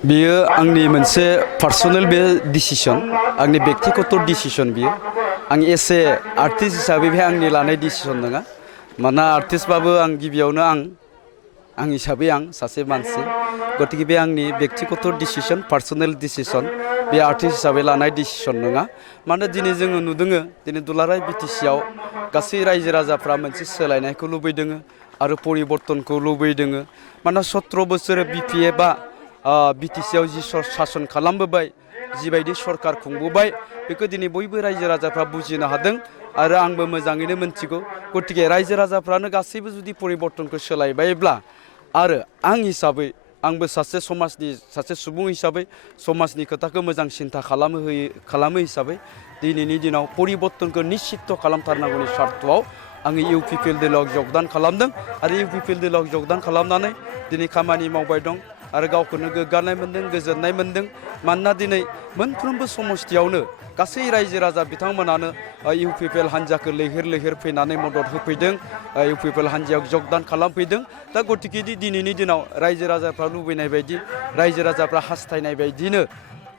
बियो आंनि मोनसे पार्सनेल बे डिसिसन आंनि बेक्तिगत डिसिसन बियो आं एसे आर्टिस्ट हिसाबै बे आंनि लानाय डिसिसन नङा मानोना आर्टिस्टबाबो आं गिबियावनो आं हिसाबै आं सासे मानसि गतिके बे आंनि बेक्तिगत डिसिसन पार्सनेल डिसिसन बे आर्टिस्ट हिसाबै लानाय डिसिसन नङा मानो दिनै जोङो नुदोङो दिनै दुलाराय बिटिसिआव गासै रायजो राजाफ्रा मोनसे सोलायनायखौ लुबैदोङो आरो परिबर्तनखौ लुबैदोङो मानोना 17 बोसोर बिपिएफआ बिटिसिआव जि सासन खालामबोबाय जिबायदि सरकार खुंबोबाय बेखौ दिनै बयबो रायजो राजाफ्रा बुजिनो हादों आरो आंबो मोजाङैनो मोनथिगौ गतिके रायजो राजाफ्रानो गासैबो जुदि परिबर्तनखौ सोलायबायब्ला आरो आं हिसाबै आंबो सासे समाजनि सासे सुबुं हिसाबै समाजनि खोथाखौ मोजां सिन्था खालामो हिसाबै दिनैनि दिनाव परिबर्तनखौ निश्चित खालामथारनांगौनि स्वार्थआव आङो इउपिपिएलडिआव जगदान खालामदों आरो इउपिपिएलडिआव जगदान खालामनानै दिनै खामानि मावबाय दं आरो गावखौनो गोग्गानाय मोन्दों गोजोननाय मोन्दों मानोना दिनै मोनफ्रोमबो समस्थियावनो गासै रायजो राजा बिथांमोनानो इउपिपिएल हान्जाखौ लैहोर लैहोर फैनानै मदद होफैदों इउपिपिएल हान्जायाव जगदान खालामफैदों दा गतिके दिनैनि दिनाव रायजो राजाफ्रा लुबैनाय बायदि रायजो राजाफ्रा हास्थायनाय बायदिनो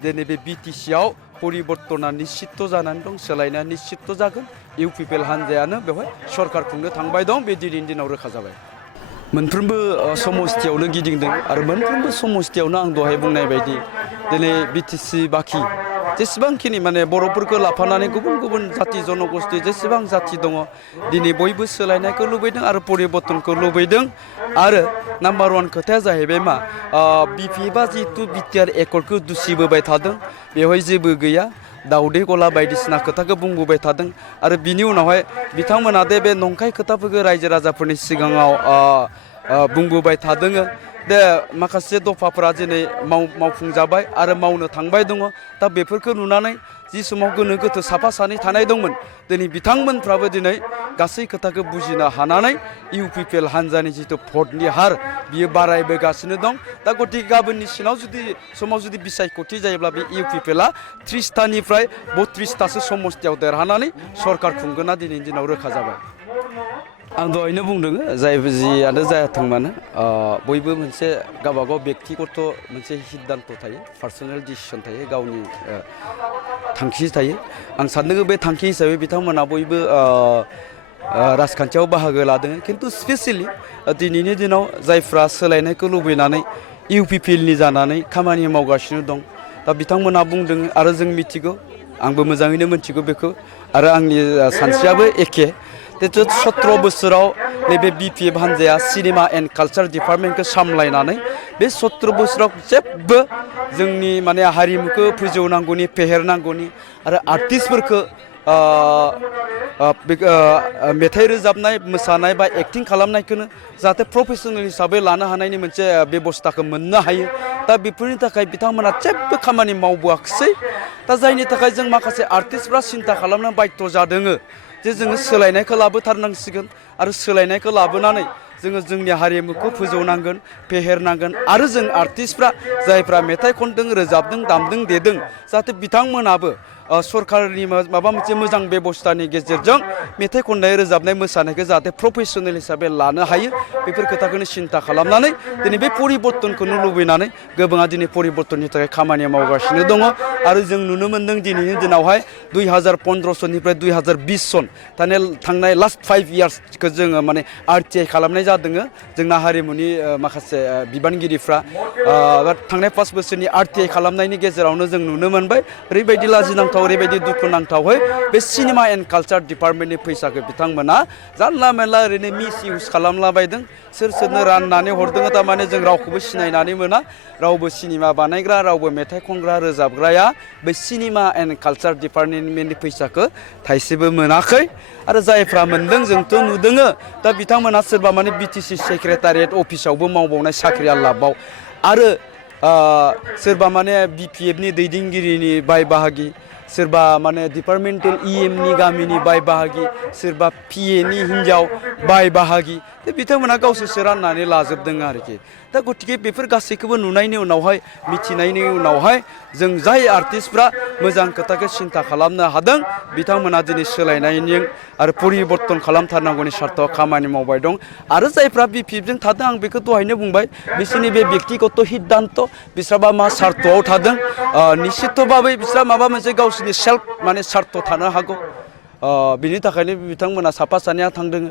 दिनै बे बिटिसिआव परिबर्तना निश्चित जानानै दं सोलायनाया निश्चित जागोन इउपिपिएल हान्जायानो बेवहाय सरकार खुंनो थांबाय दं बे दिनैनि दिनाव रोखा जाबाय मोनफ्रोमबो समस्थियावनो गिदिंदों आरो मोनफ्रोमबो समस्थियावनो आं दहाय बुंनाय बायदि दिनै बिटिसि बाखि जेसेबांखिनि माने बर'फोरखौ लाफानानै गुबुन गुबुन जाति जनगोष्ठी जेसेबां जाति दङ दिनै बयबो सोलायनायखौ लुबैदों आरो परिबर्तनखौ लुबैदों आरो नाम्बार 1 खोथाया जाहैबाय मा बिपिएफआ जिहेतु बिटिआर एकर्डखौ दुसिबोबाय थादों बेवहाय जेबो गैया दाउदै गला बायदिसिना खोथाखौ बुंबोबाय थादों आरो बिनि उनावहाय बिथांमोना बे नंखाय खोथाफोरखौ रायजो राजाफोरनि सिगाङाव बुंबोबाय थादों दे माखासे दफाफोरा दिनै मावफुंजाबाय आरो मावनो थांबाय दङ दा बेफोरखौ नुनानै जि समाव गोनो गोथो साफा सानै थानाय दंमोन दिनै बिथांमोनफ्राबो दिनै गासै खोथाखौ बुजिनो हानानै इउपिपिएल हान्जानि जिथु भटनि हार बियो बारायबोगासिनो दं दा गतिके गाबोननि समाव जुदि बिसायख'थि जायोब्ला बे इउपिपिएलआ 30थानिफ्राय 32थासो समस्थियाव देरहानानै सरकार खुंगोना दिनैनि दिनाव रोखा जाबाय आं दहायनो बुंदों जाय जियानो जायाथों मानो बयबो मोनसे गावबागाव बेक्तिगत मोनसे सिद्धान्त थायो पार्सनेल डिसिसन थायो गावनि थांखि थायो आं सानदों बे थांखि हिसाबै बिथांमोना बयबो राजखान्थियाव बाहागो लादों खिन्थु स्पेसियेलि दिनैनि दिनाव जायफ्रा सोलायनायखौ लुबैनानै इउपिपिएलनि जानानै खामानि मावगासिनो दं दा बिथांमोना बुंदों आरो जों मिथिगौ आंबो मोजाङैनो मिथिगौ बेखौ आरो आंनि सानस्रियाबो एखे 17 बोसोराव नैबे बिपिएफ हान्जाया सिनेमा एन्ड कालचार डिपार्टमेन्टखौ सामलायनानै बे 17 बोसोराव जेबो जोंनि माने हारिमुखौ फोजौनांगौनि फेहेरनांगौनि आरो आर्टिस्टफोरखौ मेथाइ रोजाबनाय मोसानाय बा एक्टिं खालामनायखौनो जाहाथे प्रफेसनेल हिसाबै लानो हानायनि मोनसे बेबस्थाखौ मोननो हायो दा बेफोरनि थाखाय बिथांमोना जेबो खामानि मावबोआखिसै दा जायनि थाखाय जों माखासे आर्टिस्टफ्रा सिन्था खालामनो बाध्य जादों जे जोङो सोलायनायखौ लाबोथारनांसिगोन आरो सोलायनायखौ लाबोनानै जोङो जोंनि हारिमुखौ फोजौनांगोन फेहेरनांगोन आरो जों आर्टिस्टफ्रा जायफ्रा मेथाइ खनदों रोजाबदों दामदों देदों जाहाथे बिथांमोनाबो सरकारनि माबा मोनसे मोजां बेबस्थानि गेजेरजों मेथाइ खननाय रोजाबनाय मोसानायखौ जाहाथे प्रफेसनेल हिसाबै लानो हायो बेफोर खोथाखौनो सिन्था खालामनानै दिनै बे परिबर्तनखौनो लुबैनानै गोबाङा दिनै परिबर्तननि थाखाय खामानि मावगासिनो दङ आरो जों नुनो मोन्दों दिनैनि दिनावहाय 2015 निफ्राय 2020 सन थांनाय लास्ट 5 इयार्सखौ जोङो माने आरटिआइ खालामनाय जादों जोंना हारिमुनि माखासे बिबानगिरिफ्रा थांनाय 5 बोसोरनि आरटिआइ खालामनायनि गेजेरावनो जों नुनो मोनबाय ओरैबायदि लाजिनांथाव ओरैबायदि दुखुनांथावै बे सिनेमा एन्ड कालचार डिपार्टमेन्टनि फैसाखौ बिथांमोना जानला मेनला ओरैनो मिस इउज खालामलाबायदों सोरनो राननानै हरदों थारमाने जों रावखौबो सिनायनानै मोना रावबो सिनेमा बानायग्रा रावबो मेथाइ खनग्रा रोजाबग्राया बे सिनेमा एन्ड कालचार डिपार्टमेन्टनि फैसाखौ थाइसेबो मोनाखै आरो जायफ्रा मोनदों जोंथ' नुदों दा बिथांमोना सोरबा माने बिटिसि सेक्रेटारियेट अफिसावबो मावबावनाय साख्रिया लाबाव आरो सोरबा माने बिपिएफनि दैदेनगिरिनि बाय बाहागि सोरबा माने डिपार्टमेन्टेल इएमनि गामिनि बाय बाहागि सोरबा पिएनि हिन्जाव बाय बाहागि बिथांमोना गावसोरसो राननानै लाजोबदों आरोखि दा गतिके बेफोर गासैखौबो नुनायनि उनावहाय मिथिनायनि उनावहाय जों जाय आर्टिस्टफ्रा मोजां खोथाखौ सिन्था खालामनो हादों बिथांमोना दिनै सोलायनायनि आरो परिबर्तन खालामथारनांगौनि सार्थआव खामानि मावबाय दं आरो जायफ्रा बिपिएफजों थादों आं बेखौ दहायनो बुंबाय बिसोरनि बे बेक्तिगत सिद्धान्त बिस्राबा मा सार्थआव थादों निश्चितभाबै बिस्रा माबा मोनसे गावसोरनि सेल्फ माने सार्थ थानो हागौ बिनि थाखायनो बिथांमोना साफा सानैया थांदों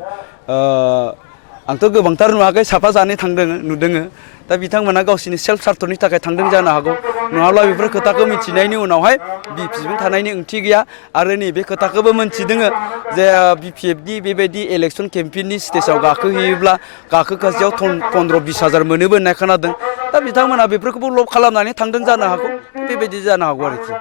आंथ' गोबांथार नुवाखै साफा सानै थांदों नुदों दा बिथांमोना गावसोरनि सेल्फ सार्थनि थाखाय थांदों जानो हागौ नङाब्ला बेफोर खोथाखौ मिथिनायनि उनावहाय बिपिएफजों थानायनि ओंथि गैया आरो नैबे खोथाखौबो मोनथिदों जे बिपिएफनि बेबायदि इलेक्सन केम्पेइननि स्टेजाव गाखोहैयोब्ला गाखोगासेयाव 15-20 हाजार मोनोबो होननाय खोनादों दा बिथांमोना बेफोरखौबो लब खालामनानै थांदों जानो हागौ बेबायदि जानो हागौ आरोखि